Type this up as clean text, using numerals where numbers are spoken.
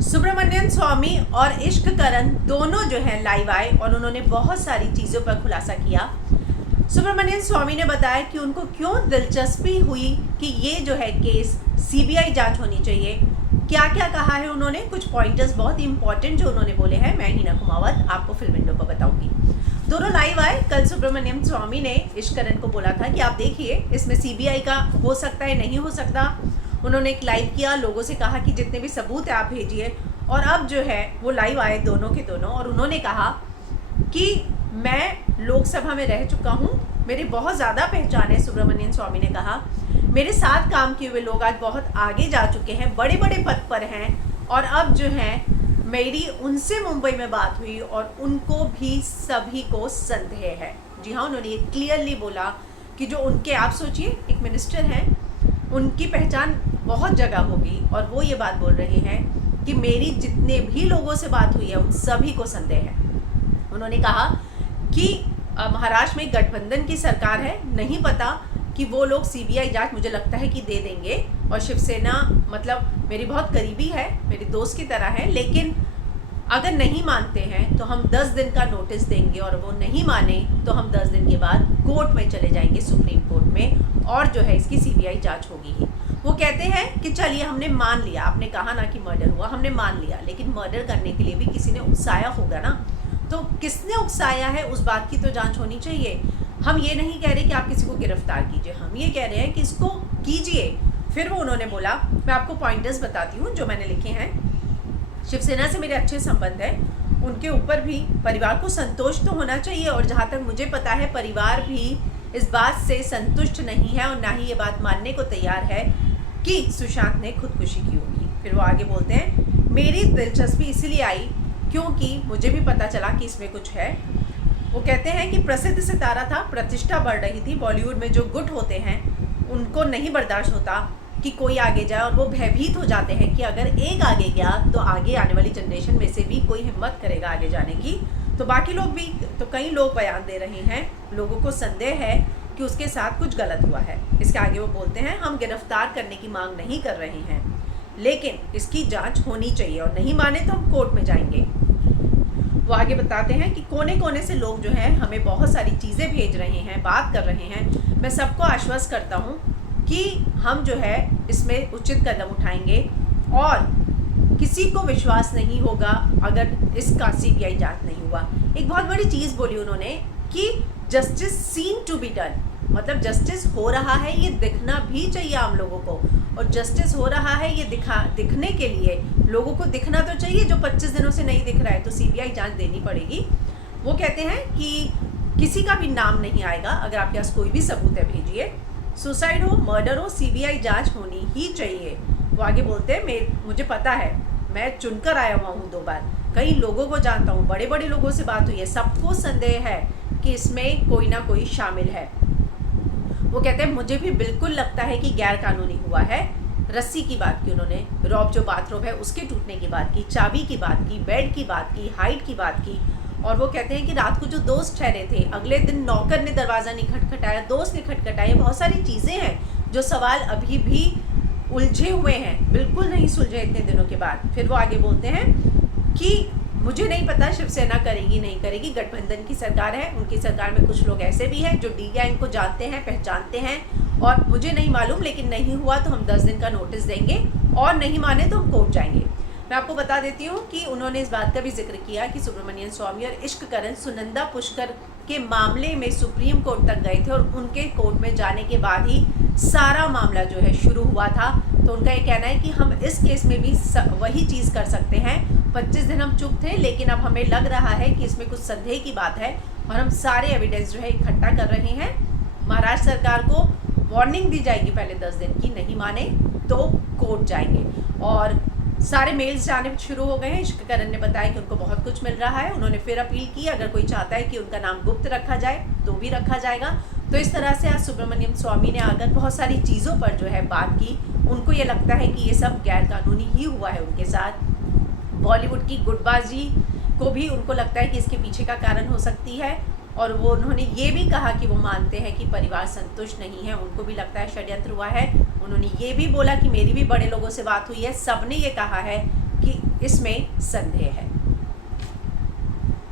सुब्रमण्यम स्वामी और इश्क करण दोनों जो है लाइव आए और उन्होंने बहुत सारी चीज़ों पर खुलासा किया। सुब्रमण्यम स्वामी ने बताया कि उनको क्यों दिलचस्पी हुई कि ये जो है केस सीबीआई जांच होनी चाहिए। क्या क्या कहा है उन्होंने, कुछ पॉइंटर्स बहुत ही इंपॉर्टेंट जो उन्होंने बोले हैं, मैं हिना कुमावत आपको फिल्म विंडो पर बताऊंगी। दोनों लाइव आए। कल सुब्रमण्यम स्वामी ने इश्क करण को बोला था कि आप देखिए इसमें सीबीआई का हो सकता है, नहीं हो सकता। उन्होंने एक लाइव किया, लोगों से कहा कि जितने भी सबूत है आप भेजिए। और अब जो है वो लाइव आए दोनों के दोनों और उन्होंने कहा कि मैं लोकसभा में रह चुका हूँ, मेरी बहुत ज़्यादा पहचान है। सुब्रमण्यम स्वामी ने कहा मेरे साथ काम किए हुए लोग आज बहुत आगे जा चुके हैं, बड़े बड़े पद पर हैं और अब जो है मेरी उनसे मुंबई में बात हुई और उनको भी सभी को संदेह है। जी हाँ, उन्होंने ये क्लियरली बोला कि जो उनके, आप सोचिए एक मिनिस्टर हैं, उनकी पहचान बहुत जगह होगी और वो ये बात बोल रहे हैं कि मेरी जितने भी लोगों से बात हुई है उन सभी को संदेह है। उन्होंने कहा कि महाराष्ट्र में गठबंधन की सरकार है, नहीं पता कि वो लोग सीबीआई जांच मुझे लगता है कि दे देंगे। और शिवसेना मतलब मेरी बहुत करीबी है, मेरी दोस्त की तरह है, लेकिन अगर नहीं मानते हैं तो हम 10 दिन का नोटिस देंगे और वो नहीं माने तो हम 10 दिन के बाद कोर्ट में चले जाएंगे, सुप्रीम कोर्ट में, और जो है इसकी सीबीआई जांच होगी ही। वो कहते हैं कि चलिए हमने मान लिया, आपने कहा ना कि मर्डर हुआ, हमने मान लिया, लेकिन मर्डर करने के लिए भी किसी ने उकसाया होगा ना, तो किसने उकसाया है उस बात की तो जांच होनी चाहिए। हम ये नहीं कह रहे कि आप किसी को गिरफ्तार कीजिए, हम ये कह रहे हैं कि इसको कीजिए। फिर वो उन्होंने बोला, मैं आपको पॉइंटर्स बताती हूँ जो मैंने लिखे हैं। शिवसेना से मेरे अच्छे संबंध हैं, उनके ऊपर भी परिवार को संतोष तो होना चाहिए और जहाँ तक मुझे पता है परिवार भी इस बात से संतुष्ट नहीं है और ना ही ये बात मानने को तैयार है कि सुशांत ने खुदकुशी की होगी। फिर वो आगे बोलते हैं, मेरी दिलचस्पी इसीलिए आई क्योंकि मुझे भी पता चला कि इसमें कुछ है। वो कहते हैं कि प्रसिद्ध सितारा था, प्रतिष्ठा बढ़ रही थी, बॉलीवुड में जो गुट होते हैं उनको नहीं बर्दाश्त होता कि कोई आगे जाए और वो भयभीत हो जाते हैं कि अगर एक आगे गया तो आगे आने वाली जनरेशन में से भी कोई हिम्मत करेगा आगे जाने की, तो बाकी लोग भी, तो कई लोग बयान दे रहे हैं, लोगों को संदेह है कि उसके साथ कुछ गलत हुआ है। इसके आगे वो बोलते हैं, हम गिरफ्तार करने की मांग नहीं कर रहे हैं, लेकिन इसकी जांच होनी चाहिए और नहीं माने तो हम कोर्ट में जाएंगे। वो आगे बताते हैं कि कोने कोने से लोग जो हैं हमें बहुत सारी चीज़ें भेज रहे हैं, बात कर रहे हैं। मैं सबको आश्वस्त करता हूँ कि हम जो है इसमें उचित कदम उठाएंगे और किसी को विश्वास नहीं होगा अगर इसका सीबीआई जांच नहीं हुआ। एक बहुत बड़ी चीज़ बोली उन्होंने कि justice seen to be done, मतलब जस्टिस हो रहा है ये दिखना भी चाहिए आम लोगों को, और जस्टिस हो रहा है ये दिखने के लिए लोगों को दिखना तो चाहिए। जो 25 दिनों से नहीं दिख रहा है तो सीबीआई जांच देनी पड़ेगी। वो कहते हैं कि किसी का भी नाम नहीं आएगा, अगर आपके पास कोई भी सबूत है भेजिए, सुसाइड हो, मर्डर हो, सीबीआई जांच होनी ही चाहिए। वो आगे बोलते हैं, मुझे पता है, मैं चुनकर आया हुआ हूँ 2 बार, कई लोगों को जानता हूँ, बड़े बड़े लोगों से बात हुई है, सबको संदेह है कि इसमें कोई ना कोई शामिल है। वो कहते हैं मुझे भी बिल्कुल लगता है कि गैर कानूनी हुआ है। रस्सी की बात की उन्होंने, रॉब जो बाथरोब है उसके टूटने की बात की, चाबी की बात की, बेड की बात की, हाइट की बात की। और वो कहते हैं कि रात को जो दोस्त ठहरे थे, अगले दिन नौकर ने दरवाज़ा नहीं खटखटाया, दोस्त ने खटखटाया। बहुत सारी चीज़ें हैं जो सवाल अभी भी उलझे हुए हैं, बिल्कुल नहीं सुलझे इतने दिनों के बाद। फिर वो आगे बोलते हैं कि मुझे नहीं पता शिवसेना करेगी नहीं करेगी, गठबंधन की सरकार है, उनकी सरकार में कुछ लोग ऐसे भी हैं जो डी गैंग को जानते हैं, पहचानते हैं, और मुझे नहीं मालूम, लेकिन नहीं हुआ तो हम 10 दिन का नोटिस देंगे और नहीं माने तो हम कोर्ट जाएंगे। मैं आपको बता देती हूँ कि उन्होंने इस बात का भी जिक्र किया कि सुब्रमण्यम स्वामी और इश्क करण सुनंदा पुष्कर के मामले में सुप्रीम कोर्ट तक गए थे और उनके कोर्ट में जाने के बाद ही सारा मामला जो है शुरू हुआ था। तो उनका ये कहना है कि हम इस केस में भी वही चीज़ कर सकते हैं। 25 दिन हम चुप थे, लेकिन अब हमें लग रहा है कि इसमें कुछ संदेह की बात है और हम सारे एविडेंस जो है इकट्ठा कर रहे हैं। महाराष्ट्र सरकार को वार्निंग दी जाएगी पहले 10 दिन की, नहीं माने तो कोर्ट जाएंगे। और सारे मेल्स जाने शुरू हो गए हैं। इश्क करण ने बताया कि उनको बहुत कुछ मिल रहा है। उन्होंने फिर अपील की, अगर कोई चाहता है कि उनका नाम गुप्त रखा जाए तो भी रखा जाएगा। तो इस तरह से आज सुब्रमण्यम स्वामी ने आकर बहुत सारी चीज़ों पर जो है बात की। उनको ये लगता है कि ये सब गैर कानूनी ही हुआ है उनके साथ। बॉलीवुड की गुटबाजी को भी उनको लगता है कि इसके पीछे का कारण हो सकती है। और वो उन्होंने ये भी कहा कि वो मानते हैं कि परिवार संतुष्ट नहीं है, उनको भी लगता है षड्यंत्र हुआ है। उन्होंने ये भी बोला कि मेरी भी बड़े लोगों से बात हुई है, सबने ये कहा है कि इसमें संदेह है।